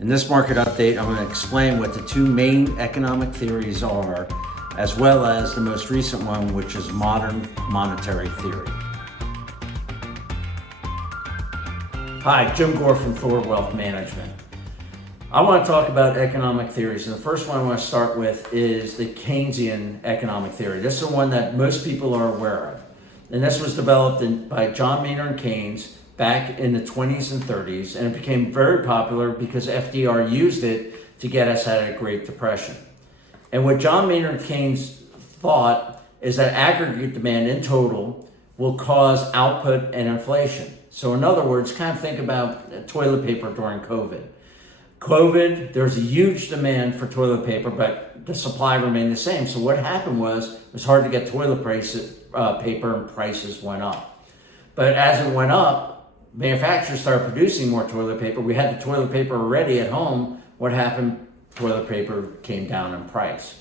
In this market update, I'm going to explain what the two main economic theories are, as well as the most recent one, which is modern monetary theory. Hi, Jim Gore from THOR Wealth Management. I want to talk about economic theories, and the first one I want to start with is the Keynesian economic theory. This is the one that most people are aware of, and this was developed by John Maynard Keynes back in the 20s and 30s, and it became very popular because FDR used it to get us out of the Great Depression. And what John Maynard Keynes thought is that aggregate demand in total will cause output and inflation. So in other words, kind of think about toilet paper during COVID. There's a huge demand for toilet paper, but the supply remained the same. So what happened was, it was hard to get toilet paper and prices went up. But as it went up, manufacturers started producing more toilet paper. We had the toilet paper already at home. What happened? Toilet paper came down in price.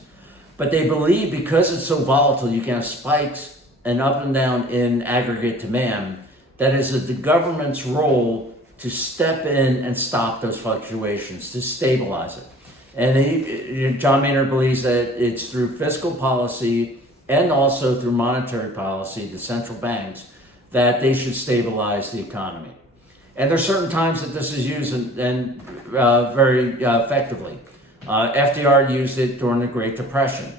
But they believe because it's so volatile, you can have spikes and up and down in aggregate demand. That is the government's role to step in and stop those fluctuations, to stabilize it. And John Maynard believes that it's through fiscal policy and also through monetary policy, the central banks, that they should stabilize the economy. And there's certain times that this is used and very effectively. FDR used it during the Great Depression.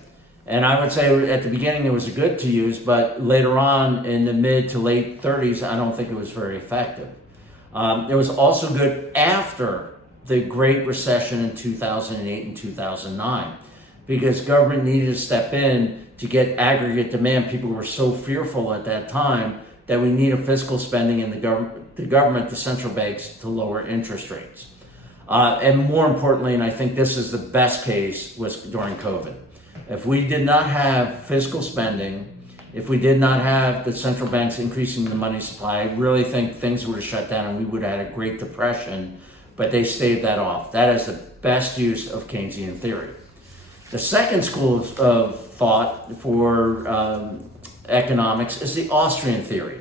And I would say at the beginning it was good to use, but later on in the mid to late 30s, I don't think it was very effective. It was also good after the Great Recession in 2008 and 2009, because government needed to step in to get aggregate demand. People were so fearful at that time that we needed fiscal spending in the government, the central banks, to lower interest rates. And more importantly, and I think this is the best case, was during COVID. If we did not have fiscal spending, if we did not have the central banks increasing the money supply, I really think things would have shut down and we would have had a Great Depression, but they staved that off. That is the best use of Keynesian theory. The second school of thought for economics is the Austrian theory.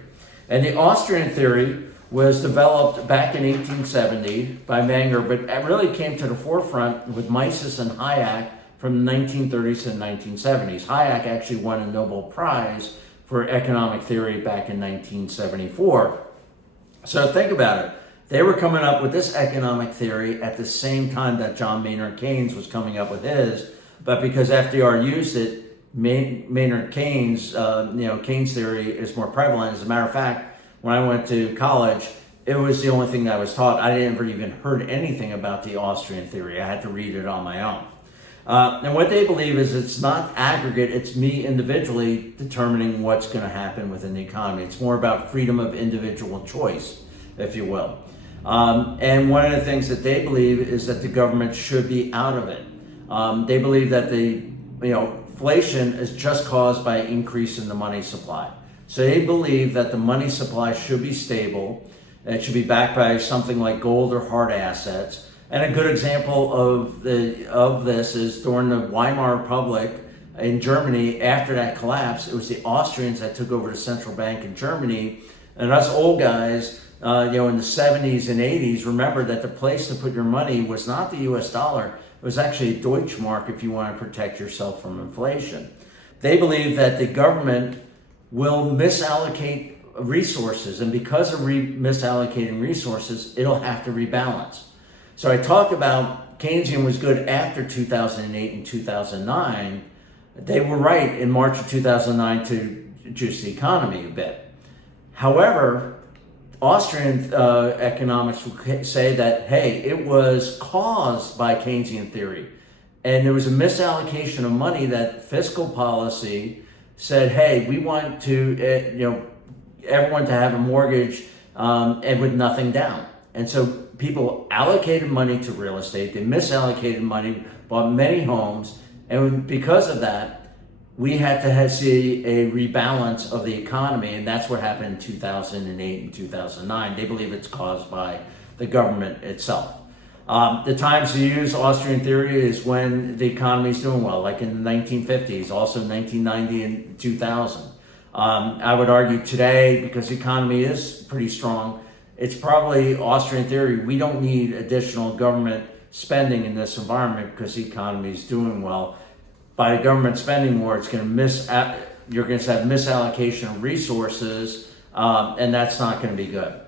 And the Austrian theory was developed back in 1870 by Menger, but it really came to the forefront with Mises and Hayek from the 1930s and 1970s. Hayek actually won a Nobel Prize for economic theory back in 1974. So think about it. They were coming up with this economic theory at the same time that John Maynard Keynes was coming up with his, but because FDR used it, Maynard Keynes, Keynes theory is more prevalent. As a matter of fact, when I went to college, it was the only thing that I was taught. I never even heard anything about the Austrian theory. I had to read it on my own. And what they believe is it's not aggregate, it's me individually determining what's going to happen within the economy. It's more about freedom of individual choice, if you will. And one of the things that they believe is that the government should be out of it. They believe that the inflation is just caused by increase in the money supply. So they believe that the money supply should be stable, and it should be backed by something like gold or hard assets. And a good example of this is during the Weimar Republic in Germany. After that collapse, it was the Austrians that took over the central bank in Germany. And us old guys, in the 70s and 80s, remember that the place to put your money was not the US dollar. It was actually a Deutschmark if you want to protect yourself from inflation. They believe that the government will misallocate resources, and because of misallocating resources, it'll have to rebalance. So I talked about Keynesian was good after 2008 and 2009. They were right in March of 2009 to juice the economy a bit. However, Austrian economics would say that, hey, it was caused by Keynesian theory. And there was a misallocation of money that fiscal policy said, hey, we want to, everyone to have a mortgage and with nothing down. And so people allocated money to real estate. They misallocated money, bought many homes. And because of that, we had to see a rebalance of the economy. And that's what happened in 2008 and 2009. They believe it's caused by the government itself. The times to use Austrian theory is when the economy is doing well, like in the 1950s, also 1990 and 2000. I would argue today, because the economy is pretty strong, it's probably Austrian theory. We don't need additional government spending in this environment because the economy is doing well. By the government spending more, it's going to you're going to have misallocation of resources, and that's not going to be good.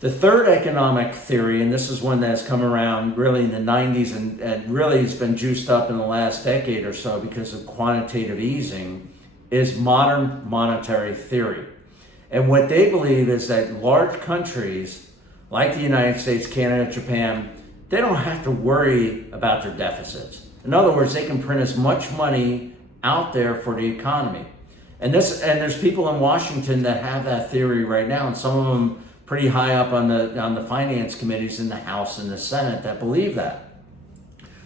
The third economic theory, and this is one that has come around really in the 90s and really has been juiced up in the last decade or so because of quantitative easing, is modern monetary theory. And what they believe is that large countries like the United States, Canada, Japan, they don't have to worry about their deficits. In other words, they can print as much money out there for the economy. And there's people in Washington that have that theory right now, and some of them pretty high up on the finance committees in the House and the Senate that believe that.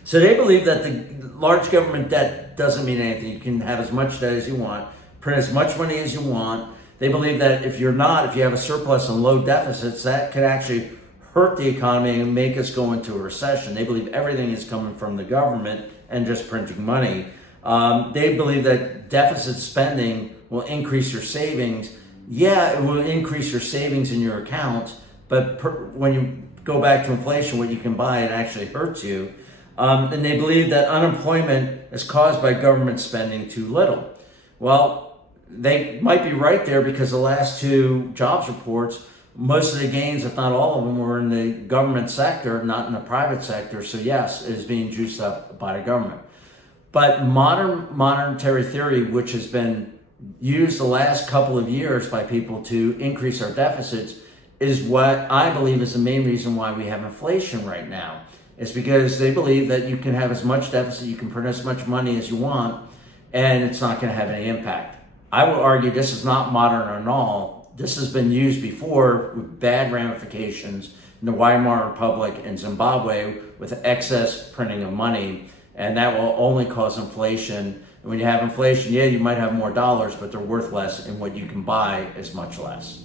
So they believe that the large government debt doesn't mean anything. You can have as much debt as you want, print as much money as you want. They believe that if you have a surplus and low deficits, that could actually hurt the economy and make us go into a recession. They believe everything is coming from the government and just printing money. They believe that deficit spending will increase your savings. Yeah, it will increase your savings in your accounts, but when you go back to inflation, what you can buy, it actually hurts you. And they believe that unemployment is caused by government spending too little. Well, they might be right there because the last two jobs reports, most of the gains, if not all of them, were in the government sector, not in the private sector. So yes, it is being juiced up by the government. But modern monetary theory, which has been used the last couple of years by people to increase our deficits, is what I believe is the main reason why we have inflation right now. It's because they believe that you can have as much deficit, you can print as much money as you want, and it's not going to have any impact. I will argue this is not modern at all. This has been used before with bad ramifications in the Weimar Republic and Zimbabwe with excess printing of money, and that will only cause inflation. And when you have inflation, yeah, you might have more dollars, but they're worth less, and what you can buy is much less.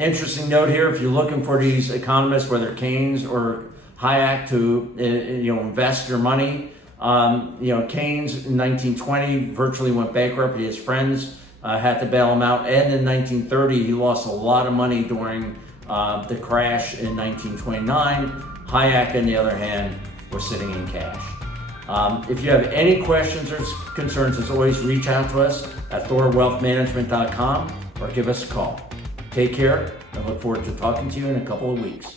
Interesting note here, if you're looking for these economists, whether Keynes or Hayek, to invest your money, Keynes in 1920 virtually went bankrupt. His friends had to bail him out, and in 1930 he lost a lot of money during the crash in 1929. Hayek, on the other hand, was sitting in cash. If you have any questions or concerns, as always, reach out to us at THORWealthManagement.com or give us a call. Take care, and look forward to talking to you in a couple of weeks.